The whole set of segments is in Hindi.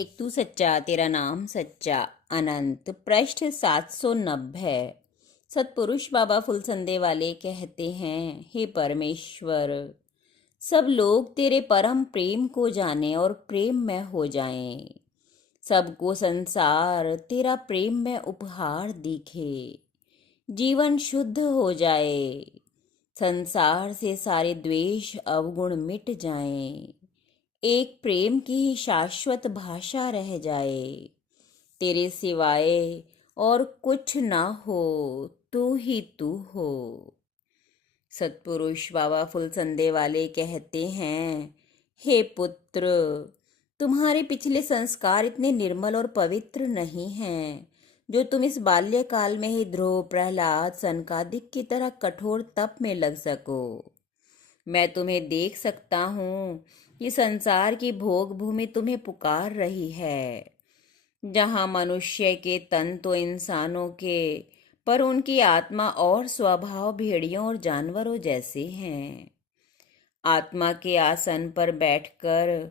एक तू सच्चा तेरा नाम सच्चा। अनंत पृष्ठ 790। सतपुरुष बाबा फुलसंदे वाले कहते हैं, हे परमेश्वर, सब लोग तेरे परम प्रेम को जाने और प्रेम में हो जाएं। सबको संसार तेरा प्रेम में उपहार दिखे, जीवन शुद्ध हो जाए, संसार से सारे द्वेष अवगुण मिट जाएं, एक प्रेम की ही शाश्वत भाषा रह जाए। तेरे सिवाय और कुछ ना हो, तू ही तू हो। सतपुरुष बाबा फुलसंदे वाले कहते हैं, हे पुत्र, तुम्हारे पिछले संस्कार इतने निर्मल और पवित्र नहीं हैं जो तुम इस बाल्यकाल में ही ध्रुव, प्रहलाद, सनकादिक की तरह कठोर तप में लग सको। मैं तुम्हें देख सकता हूँ। ये संसार की भोग भूमि तुम्हें पुकार रही है, जहाँ मनुष्य के तन तो इंसानों के, पर उनकी आत्मा और स्वभाव भेड़ियों और जानवरों जैसे हैं। आत्मा के आसन पर बैठकर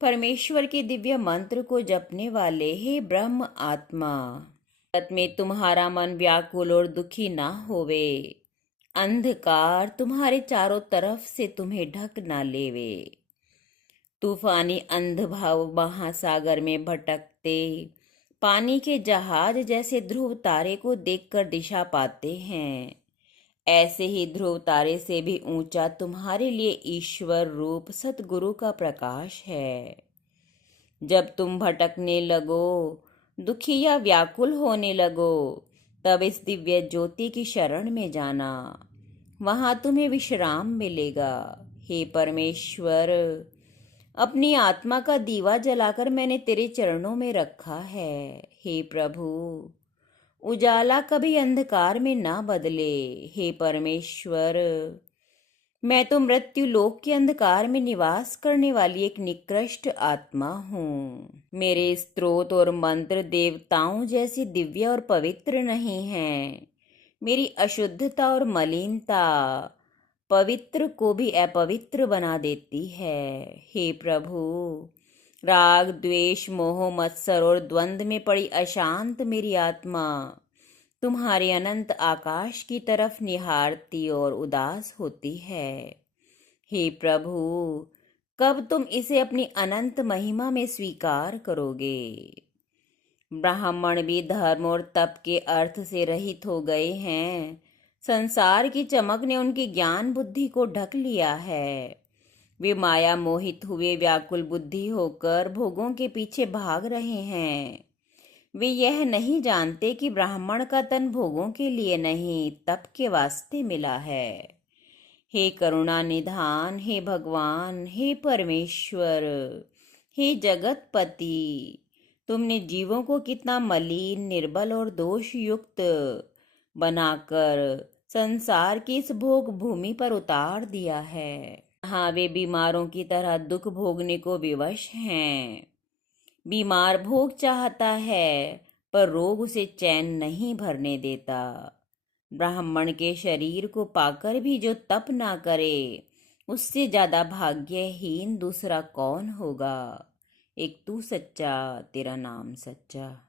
परमेश्वर के दिव्य मंत्र को जपने वाले, हे ब्रह्म आत्मा, जगत में तुम्हारा मन व्याकुल और दुखी ना होवे, अंधकार तुम्हारे चारों तरफ से तुम्हें ढक ना लेवे। तूफानी अंधभाव महासागर में भटकते पानी के जहाज जैसे ध्रुव तारे को देखकर दिशा पाते हैं, ऐसे ही ध्रुव तारे से भी ऊंचा तुम्हारे लिए ईश्वर रूप सतगुरु का प्रकाश है। जब तुम भटकने लगो, दुखी या व्याकुल होने लगो, तब इस दिव्य ज्योति की शरण में जाना, वहां तुम्हें विश्राम मिलेगा। हे परमेश्वर, अपनी आत्मा का दीवा जलाकर मैंने तेरे चरणों में रखा है। हे प्रभु, उजाला कभी अंधकार में ना बदले। हे परमेश्वर, मैं तो मृत्यु लोक के अंधकार में निवास करने वाली एक निकृष्ट आत्मा हूँ। मेरे स्तोत्र और मंत्र देवताओं जैसे दिव्य और पवित्र नहीं हैं। मेरी अशुद्धता और मलिनता पवित्र को भी अपवित्र बना देती है। हे प्रभु, राग, द्वेष, मोह, मत्सर और द्वंद्व में पड़ी अशांत मेरी आत्मा तुम्हारे अनंत आकाश की तरफ निहारती और उदास होती है। हे प्रभु, कब तुम इसे अपनी अनंत महिमा में स्वीकार करोगे? ब्राह्मण भी धर्म और तप के अर्थ से रहित हो गए हैं। संसार की चमक ने उनकी ज्ञान बुद्धि को ढक लिया है। वे माया मोहित हुए व्याकुल बुद्धि होकर भोगों के पीछे भाग रहे हैं। वे यह नहीं जानते कि ब्राह्मण का तन भोगों के लिए नहीं, तप के वास्ते मिला है। हे करुणा निधान, हे भगवान, हे परमेश्वर, हे जगतपति, तुमने जीवों को कितना मलिन, निर्बल और दोष युक्त बनाकर संसार की इस भोग भूमि पर उतार दिया है। हाँ, वे बीमारों की तरह दुख भोगने को विवश हैं। बीमार भोग चाहता है, पर रोग उसे चैन नहीं भरने देता। ब्राह्मण के शरीर को पाकर भी जो तप ना करे, उससे ज्यादा भाग्यहीन दूसरा कौन होगा। एक तू सच्चा तेरा नाम सच्चा।